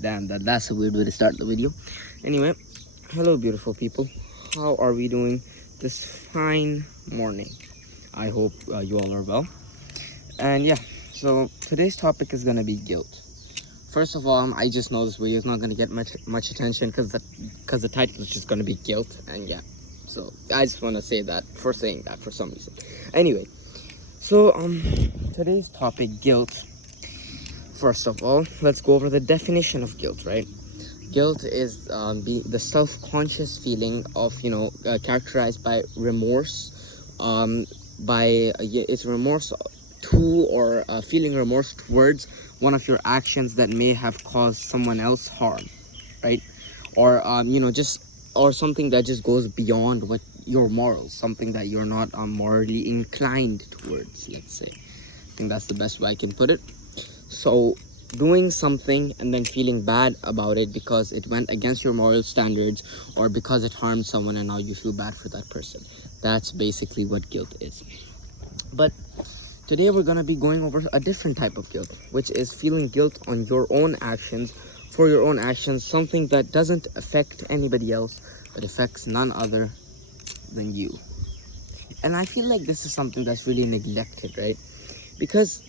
Damn, that's a weird way to start the video. Anyway, hello beautiful people. How are we doing this fine morning? I hope you all are well. And yeah, so today's topic is gonna be guilt. First of all, I just know this video is not gonna get much attention because the title is just gonna be guilt, and yeah. So I just wanna say that for saying that for some reason. Anyway, so today's topic, guilt. First of all, let's go over the definition of guilt, right? Guilt is the self-conscious feeling of, characterized by remorse, it's remorse to or feeling remorse towards one of your actions that may have caused someone else harm, right? Or, or something that just goes beyond what your morals, something that you're not morally inclined towards, let's say. I think that's the best way I can put it. So doing something and then feeling bad about it because it went against your moral standards or because it harmed someone and now you feel bad for that person. That's basically what guilt is. But today we're going to be going over a different type of guilt, which is feeling guilt on your own actions, for your own actions, something that doesn't affect anybody else but affects none other than you. And I feel like this is something that's really neglected, right? Because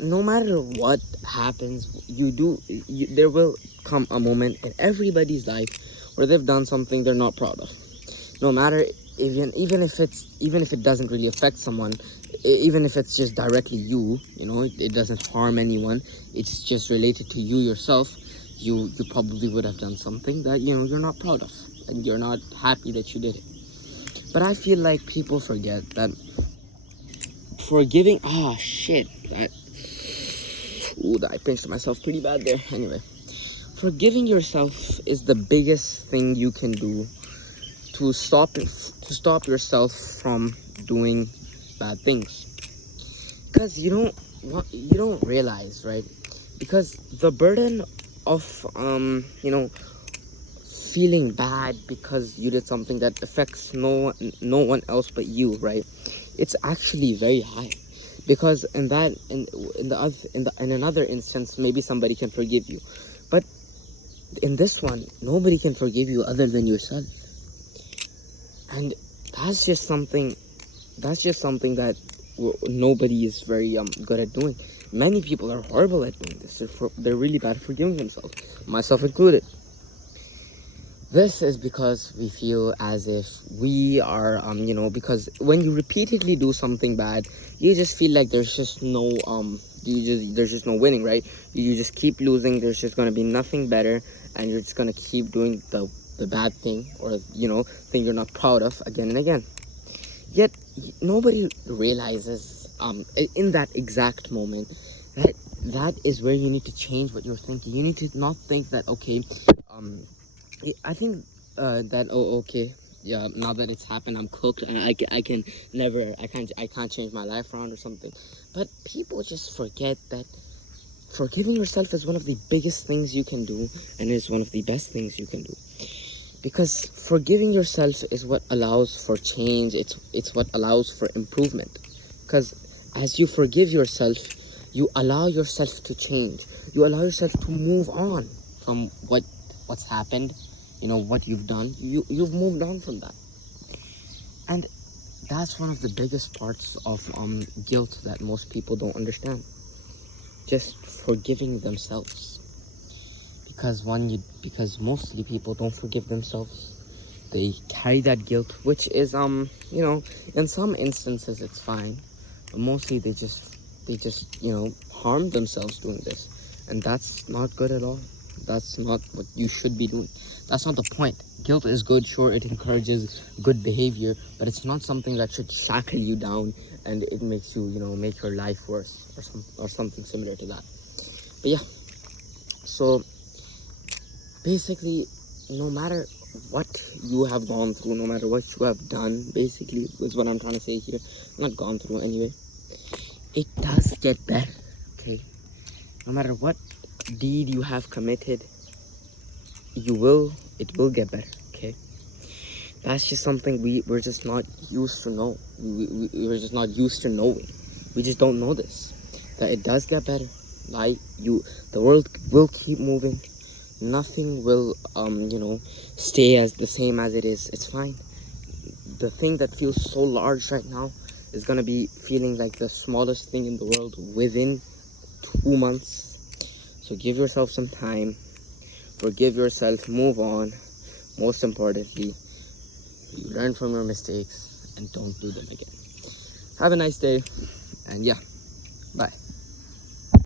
no matter what happens, there will come a moment in everybody's life where they've done something they're not proud of. No matter, even if it doesn't really affect someone, even if it's just directly you, it doesn't harm anyone, it's just related to you yourself, you probably would have done something that, you're not proud of, and you're not happy that you did it. But I feel like people forget that forgiving, I pinched myself pretty bad there. Anyway, forgiving yourself is the biggest thing you can do to stop yourself from doing bad things. Because you don't realize, right? Because the burden of feeling bad because you did something that affects no one else but you, right? It's actually very high. Because in another instance, maybe somebody can forgive you, but in this one, nobody can forgive you other than yourself. And that's just something that nobody is very good at doing. Many people are horrible at doing this. They're really bad at forgiving themselves, myself included. This is because we feel as if we are, because when you repeatedly do something bad, you just feel like there's just no, there's just no winning, right? You just keep losing. There's just going to be nothing better, and you're just going to keep doing the bad thing or, thing you're not proud of again and again. Yet, nobody realizes, in that exact moment, that is where you need to change what you're thinking. You need to not think that, okay, I think that okay, yeah, now that it's happened, I'm cooked, and I can't change my life around or something. But people just forget that forgiving yourself is one of the biggest things you can do, and is one of the best things you can do. Because forgiving yourself is what allows for change. It's what allows for improvement. Because as you forgive yourself, you allow yourself to change. You allow yourself to move on from what's happened, what you've done. You've moved on from that. And that's one of the biggest parts of guilt that most people don't understand. Just forgiving themselves. Because mostly people don't forgive themselves. They carry that guilt, which is in some instances it's fine, but mostly they just harm themselves doing this, and that's not good at all. That's not what you should be doing. That's not the point. Guilt is good, sure, it encourages good behavior, but it's not something that should shackle you down and it makes you, make your life worse or something similar to that. But yeah, so basically, no matter what you have gone through, no matter what you have done, basically, is what I'm trying to say here. Not gone through anyway. It does get better, okay? No matter what deed you have committed, it will get better, okay? That's just something we're just not used to know. We're just not used to knowing. We just don't know this, that it does get better. Like the world will keep moving. Nothing will, stay as the same as it is. It's fine. The thing that feels so large right now is gonna be feeling like the smallest thing in the world within 2 months. So give yourself some time, forgive yourself, move on. Most importantly, learn from your mistakes and don't do them again. Have a nice day, and yeah, bye.